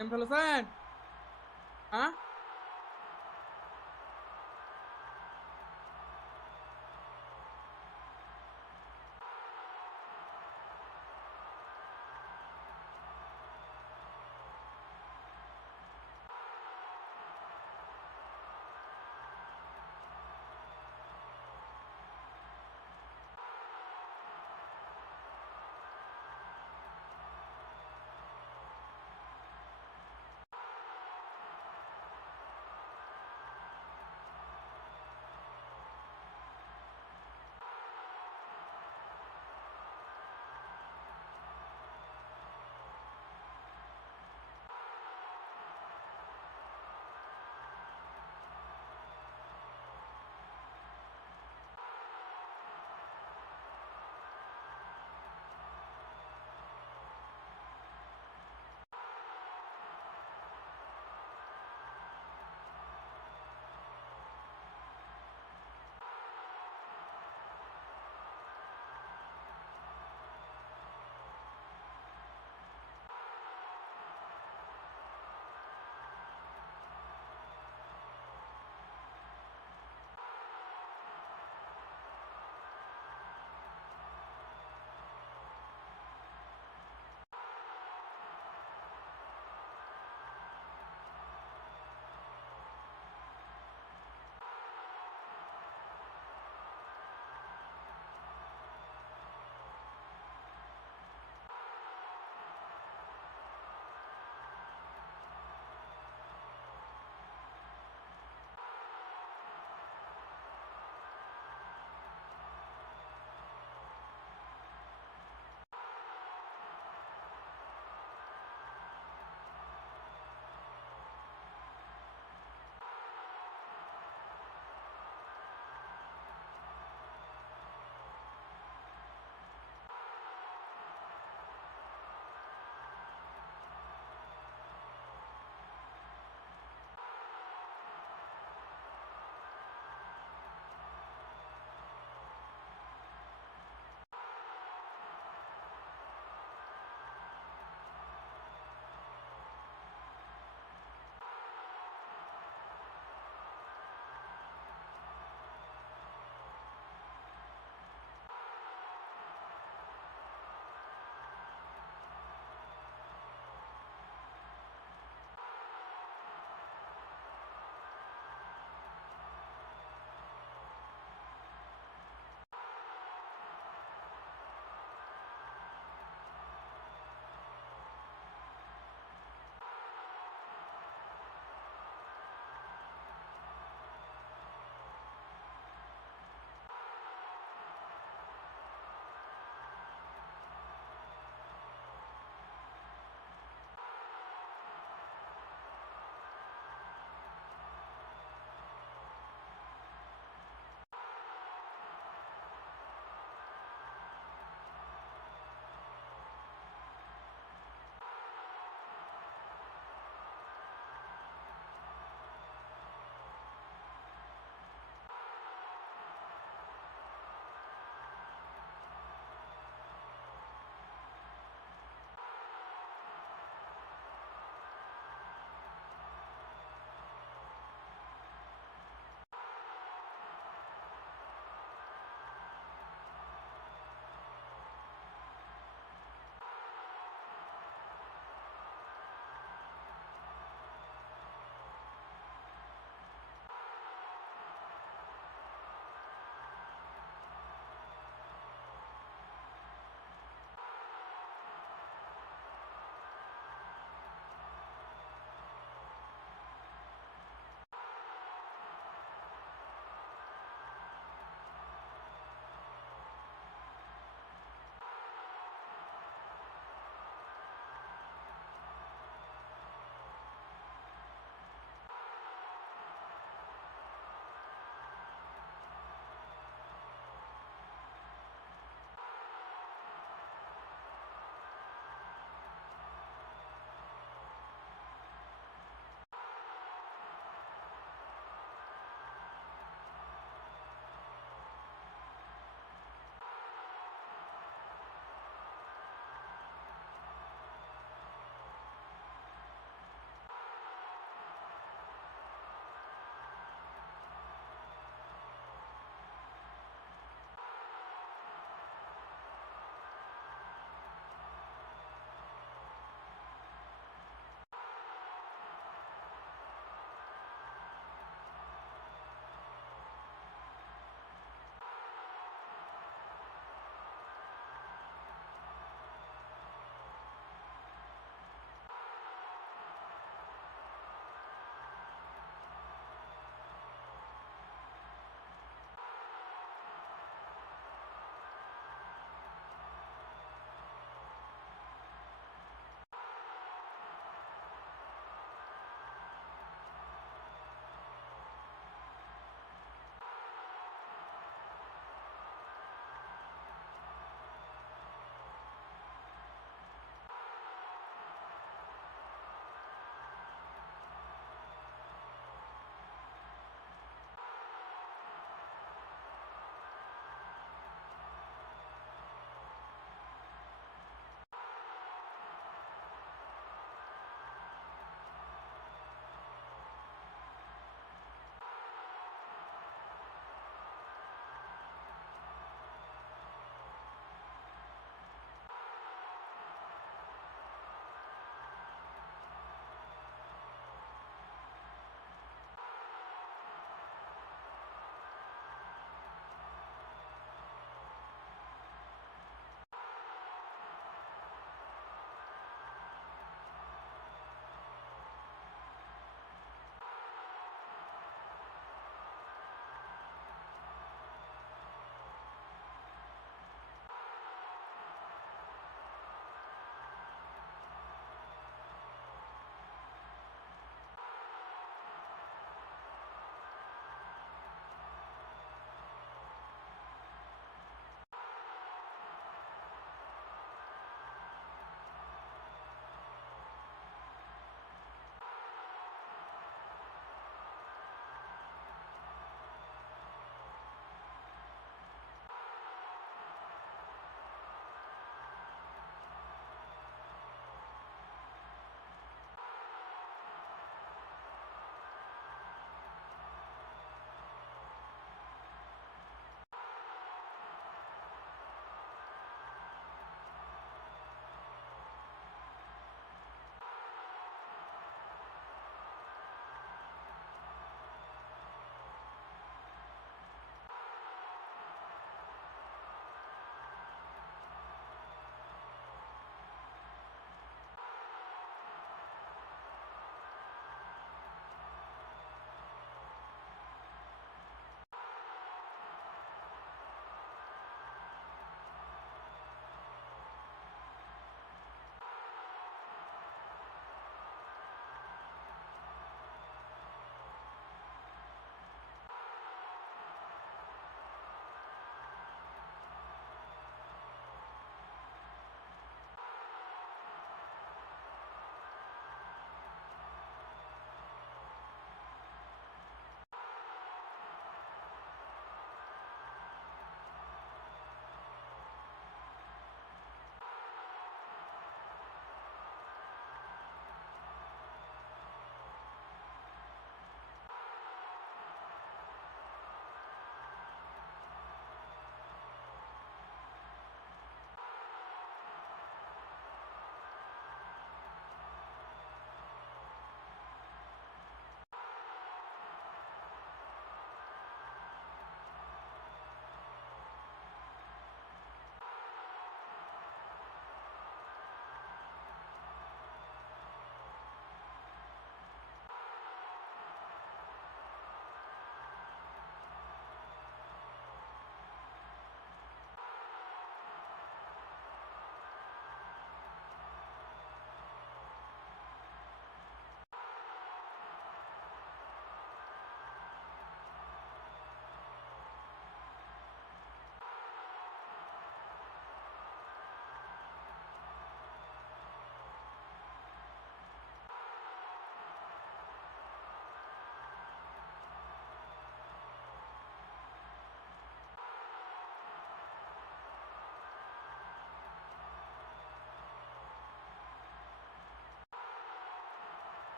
M ফেলো হ্যাঁ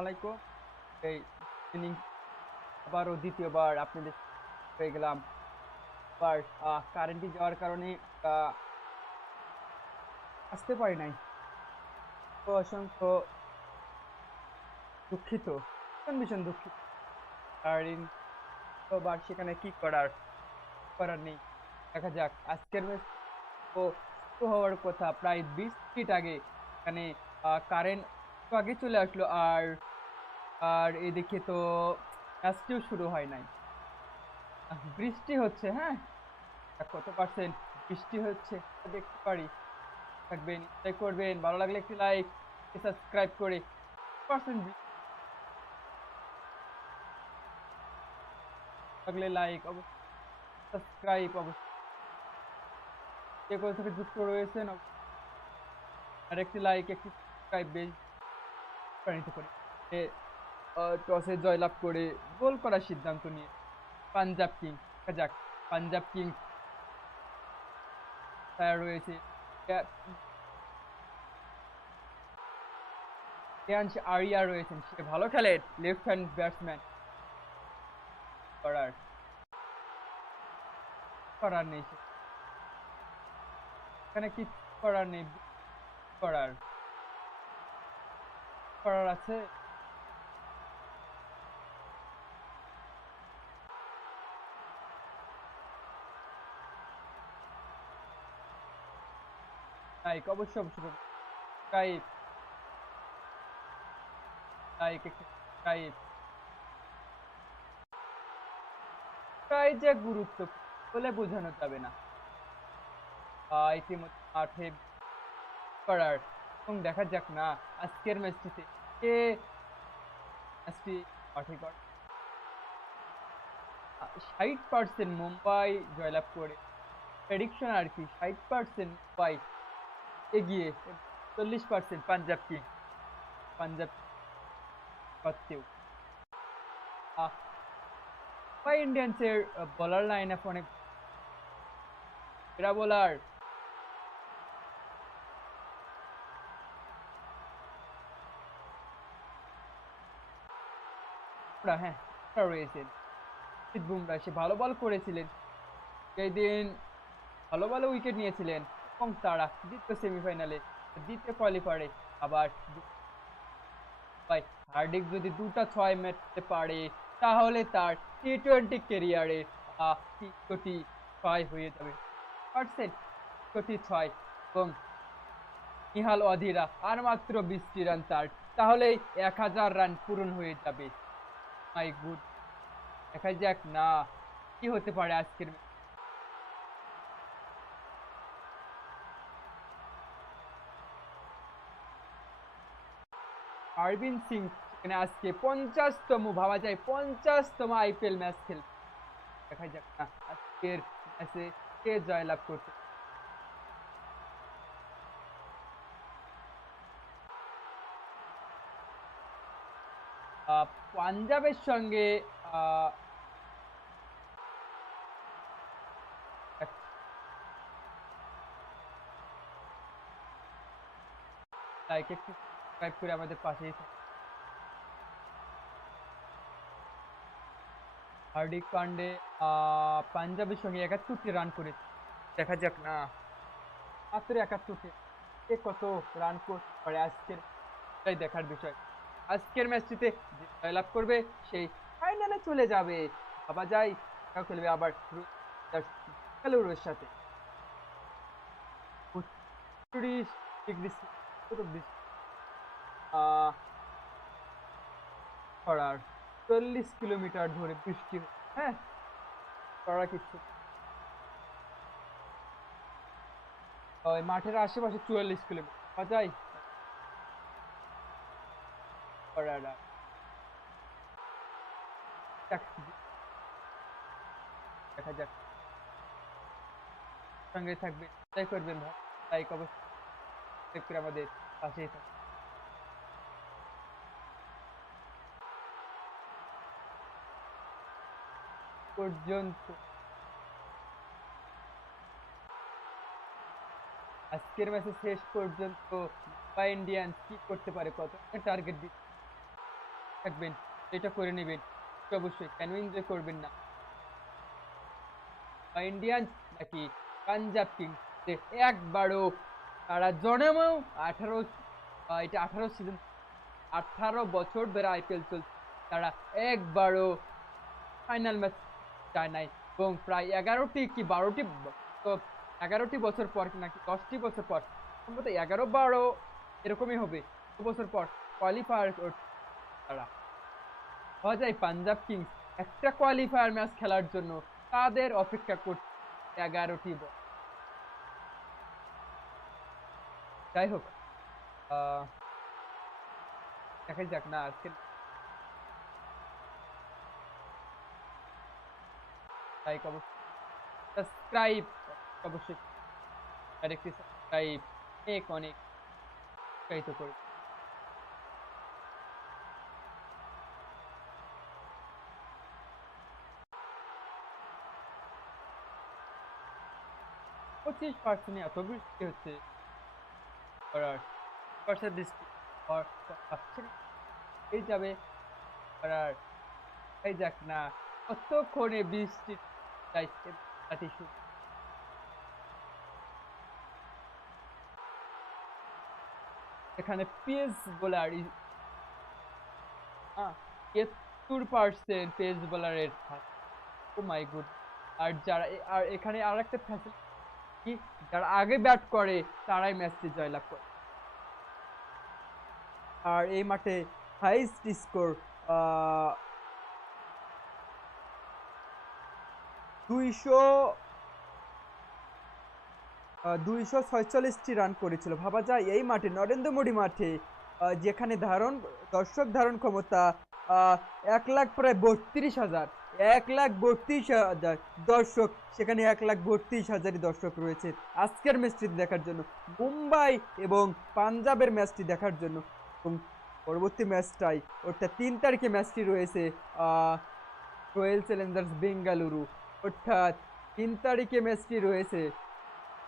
আলাইকুম। এই ইনিংস আবারও দ্বিতীয়বার আপনাদের হয়ে গেলাম। আবার কারেন্টটি যাওয়ার কারণে আসতে পারি নাই। তো অসংখ্য দুঃখিত, ভীষণ ভীষণ দুঃখিত। আর বার সেখানে কি করার করার নেই। দেখা যাক, আজকের ম্যাচ তো হওয়ার কথা প্রায় বিশ মিনিট আগে এখানে কারেন্ট একটু আগে চলে আসলো আর আর এদিকে তো ম্যাচটিও শুরু হয় নাই। বৃষ্টি হচ্ছে হ্যাঁ? কত পার্সেন্ট বৃষ্টি হচ্ছে দেখতে পারি। থাকবেন এনজয় করবেন, ভালো লাগলে একটি লাইক সাবস্ক্রাইব করে পার্সেন্ট লাগলে লাইক সাবস্ক্রাইব অবশ্যই যে কোথা থেকে যুক্ত রয়েছেন আর একটি লাইক একটি সাবস্ক্রাইব বেশ প্রাণিত করে। টসে জয়লাভ করে গোল করার সিদ্ধান্ত নিয়ে পাঞ্জাব কিং যাক, পাঞ্জাব কিং তার রয়েছে। আরিয়া রয়েছেন, সে ভালো খেলে লেফট হ্যান্ড ব্যাটসম্যান করার করার নেই। এখানে কি করার নেই? করার। করার আছে। লাইক অবশ্যই অবশ্যই স্কাইপ লাইক একটু প্রায় যে গুরুত্ব বলে বোঝানো যাবে না। ইতিমধ্যে মাঠে করার এবং দেখা যাক না, আজকের ম্যাচটিতে কে ম্যাচটি মাঠে কর ষাট পার্সেন্ট মুম্বাই জয়লাভ করে প্রেডিকশন আর কি, ষাট পার্সেন্ট মুম্বাই এগিয়ে, চল্লিশ পার্সেন্ট পাঞ্জাব কি পাঞ্জাব সত্ত্বেও। মুম্বাই ইন্ডিয়ান্সের বলার লাইন আপ অনেক বোলার বুমরা, হ্যাঁ রয়েছেন। বুমরা সে ভালো বল করেছিলেন। সেই দিন ভালো ভালো উইকেট নিয়েছিলেন এবং তারা দ্বিতীয় সেমিফাইনালে দ্বিতীয় কোয়ালিফায়ারে আবার হার্দিক যদি দুটা ছয় মারতে পারে তাহলে তার টি টোয়েন্টি কেরিয়ারে কোটি ছয় হয়ে যাবে। পার্সেন্ট কোটি ছয় এবং নিহাল অধীরা আর মাত্র বিশটি রান তার। তাহলে এক হাজার রান পূরণ হয়ে যাবে। My good. দেখা যাক না, কি হতে পারে আজকের আরবিন সিং এখানে আজকে পঞ্চাশতম, ভাবা যায় পঞ্চাশতম আইপিএল ম্যাচ খেল দেখা যাক না, আজকের ম্যাচে কে জয়লাভ করতে পাঞ্জাবের সঙ্গে করে আমাদের থাকুন। হার্দিক পান্ডে পাঞ্জাবের সঙ্গে একাত্তরটি রান করে দেখা যাক না মাত্র একাত্তরটি কে কত রান করতে পারে আজকের দেখার বিষয় আজকের ম্যাচটিতে জয়লাভ করবে, সেই ফাইনালে চলে যাবে। ভাবা যায় খেলবে আবার সাথে। করার চল্লিশ কিলোমিটার ধরে বৃষ্টি হ্যাঁ করার কিছু। মাঠের আশেপাশে চুয়াল্লিশ কিলোমিটার। যায় আর- দেখ- যাক। সঙ্গে থাকবে, তাই করবেন ভাই লাইক অবশ্যই আমাদের পাশেই থাকবে পর্যন্ত। আজকের ম্যাচে শেষ পর্যন্ত, মুম্বাই ইন্ডিয়ান্স কি করতে পারে কত? টার্গেট দিচ্ছে। থাকবেন এটা করে নেবেন। অবশ্যই কেন এনজয় করবেন না? ইন্ডিয়ান নাকি পাঞ্জাব কিংস যে একবারও তারা জন্মেও আঠারো এটা আঠারো সিজন আঠারো বছর ধরে আইপিএল চলছে। তারা একবারও ফাইনাল ম্যাচ যায় নাই, এবং প্রায় এগারোটি কি বারোটি এগারোটি বছর পর নাকি দশটি বছর পর, সম্ভবত এগারো বারো এরকমই হবে বছর পর কোয়ালিফায়ার হওয়া যায় পাঞ্জাব কিংস। একটা কোয়ালিফায়ার ম্যাচ খেলার জন্য তাদের অপেক্ষা করছে এগারোটি বছর যাই হোক দেখা যাক না আজকে। লাইক অবশ্যই। সাবস্ক্রাইব অবশ্যই। আর একটি সাবস্ক্রাইব অনেক অনেক। উৎসাহিত করে পঁচিশ পার্সেন্ট এত বৃষ্টি হচ্ছে বৃষ্টি এই যাবে আর এই যাক না কতক্ষণে বৃষ্টি রাতে এখানে পেস বোলার এত্তর পার্সেন্ট পেস বোলারের ও মাই গুড আর যারা আর এখানে আর একটা ফ্যাসিলিটি কি? যারা আগে ব্যাট করে, তারাই ম্যাচটি জয়লাভ করে। আর এই মাঠে হাইস্ট স্কোর দুইশো দুইশো ছয়চল্লিশটি রান করেছিল। ভাবা যায়, এই মাঠে, নরেন্দ্র মোদী মাঠে যেখানে ধারণ, দর্শক ধারণ ক্ষমতা এক লাখ প্রায় বত্রিশ হাজার। এক লাখ বত্রিশ হাজার দর্শক, সেখানে এক লাখ বত্রিশ হাজারই দর্শক রয়েছে আজকের ম্যাচটি দেখার জন্য। মুম্বাই এবং পাঞ্জাবের ম্যাচটি দেখার জন্য। এবং পরবর্তী ম্যাচটাই, অর্থাৎ তিন তারিখে ম্যাচটি রয়েছে রয়্যাল চ্যালেঞ্জার্স বেঙ্গালুরু। অর্থাৎ তিন তারিখে ম্যাচটি রয়েছে।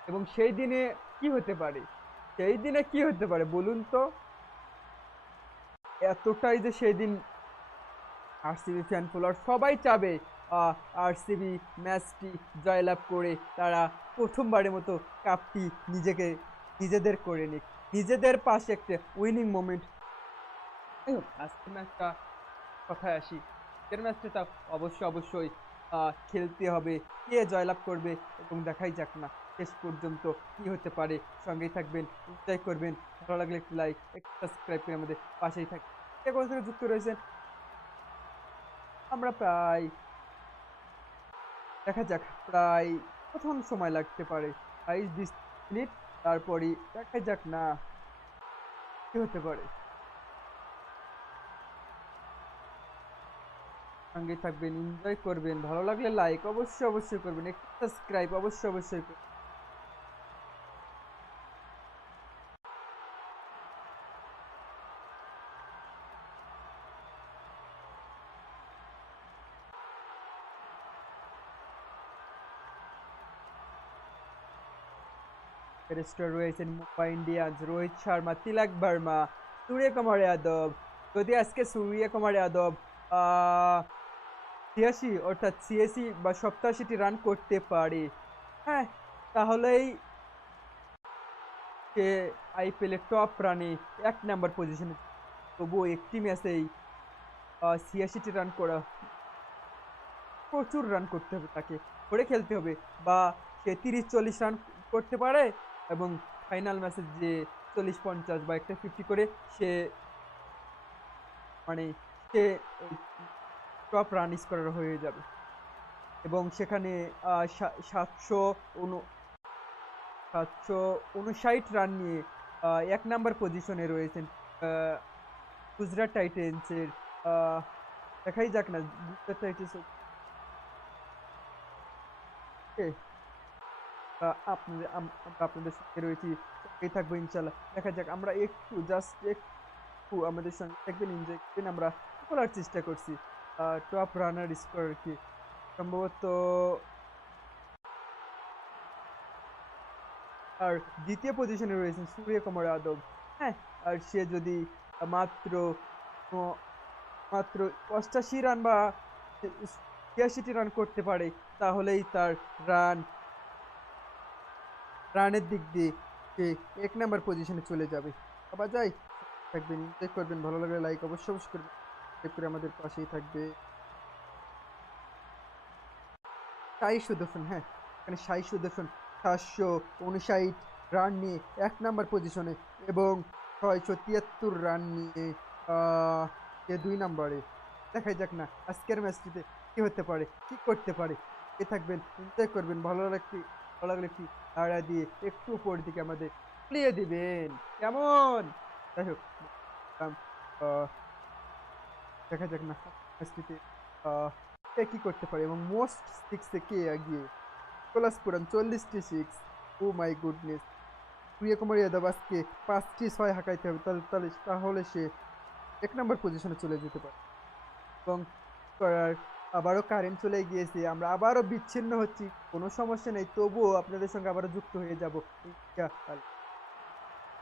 এবং সেই দিনে কি হতে পারে? সেই দিনে কি হতে পারে বলুন তো? এতটাই যে সেই দিন আরসিবি ফ্যান ফলোয়ার সবাই চাবে আরসিবি ম্যাচটি জয়লাভ করে তারা প্রথমবারের মতো কাপটি নিজেকে, নিজেদের করে নিক। নিজেদের পাশে একটা উইনিং মোমেন্ট আজকের ম্যাচটা কথায় আসি। আজকের ম্যাচটা অবশ্যই অবশ্যই খেলতে হবে, কে জয়লাভ করবে এবং দেখাই যাক না, শেষ পর্যন্ত কি হতে পারে। সঙ্গেই থাকবেন এনজয় করবেন। ভালো লাগলে একটু লাইক একটু সাবস্ক্রাইব করে আমাদের পাশেই থাকবেন। যুক্ত রয়েছেন আমরা প্রায়, দেখা যাক, প্রায় প্রথম সময় লাগতে পারে। বাইশ বিশ মিনিট তারপরই দেখা যাক না, কি হতে পারে। সঙ্গে থাকবেন এনজয় করবেন, ভালো লাগলে লাইক অবশ্যই অবশ্যই করবেন, একটু সাবস্ক্রাইব অবশ্যই অবশ্যই করবেন। ফেরেস্টার রয়েছেন মুম্বাই ইন্ডিয়ান্স রোহিত শর্মা তিলক বর্মা সূর্যকুমার যাদব যদি আজকে সূর্যকুমার যাদব ছিয়াশি অর্থাৎ ছিয়াশি বা সপ্তাশিটি রান করতে পারে হ্যাঁ তাহলেই সে আইপিএল এর টপ রানে এক নাম্বার পজিশনে তবুও একটি ম্যাচেই ছিয়াশিটি রান করা, প্রচুর রান করতে হবে তাকে, করে খেলতে হবে, বা সে তিরিশ চল্লিশ রান করতে পারে এবং ফাইনাল ম্যাচে যে চল্লিশ পঞ্চাশ বা একটা ফিফটি করে সে মানে সে টপ রান স্কোরার হয়ে যাবে। এবং সেখানে সাতশো উন, সাতশো উনষাট রান নিয়ে এক নাম্বার পজিশনে রয়েছেন গুজরাট টাইটেন্সের দেখাই যাক না, গুজরাট টাইটেন্স আপনাদের আমরা আপনাদের সঙ্গে রয়েছি। সঙ্গেই থাকব ইনশাল্লাহ দেখা যাক, আমরা একটু জাস্ট একটু আমাদের সঙ্গে থাকবেন এনজয় করবেন, আমরা বলার চেষ্টা করছি। টপ রানার স্কোর আর কি? সম্ভবত আর দ্বিতীয় পজিশনে রয়েছেন সূর্যকুমার যাদব হ্যাঁ আর সে যদি মাত্র মাত্র অষ্টাশি রান বা ছিয়াশিটি রান করতে পারে, তাহলেই তার রান রানের দিক দিয়ে এক নাম্বার পজিশনে চলে যাবে। আবার যাই, থাকবেন এনজয় করবেন, ভালো লাগলে লাইক অবশ্যই অবশ্যই করবেন। সাবস্ক্রাইব করে আমাদের পাশেই থাকবে। সাই সুদর্শন হ্যাঁ এখানে সাই সুদর্শন, সাতশো উনষাট রান নিয়ে এক নাম্বার পজিশনে এবং ছয়শো তিয়াত্তর রান নিয়ে এ দুই নম্বরে। দেখাই যাক না, আজকের ম্যাচটিতে কী হতে পারে, কি করতে পারে। এ থাকবেন এনজয় করবেন, ভালো লাগলে ভালো লাগলে একটি আড়া দিয়ে একটু উপর দিকে আমাদের ফুলিয়ে দিবেন। কেমন? যাই হোক দেখা যাক না ম্যাচটিতে কে কি করতে পারে এবং মোস্ট সিক্সে কে এগিয়ে? কোলাস পুরান চল্লিশটি সিক্স। Oh my goodness. প্রিয় কুমার যাদব আজকে পাঁচটি ছয় হাঁকাইতে হবে, তাহলে তাহলে তাহলে সে এক নম্বর পজিশনে চলে যেতে পারে। এবং করার আবারও কারেন্ট চলে গিয়েছে, আমরা আবারও বিচ্ছিন্ন হচ্ছি, কোনো সমস্যা নেই, তবুও আপনাদের সঙ্গে আবারও যুক্ত হয়ে যাব।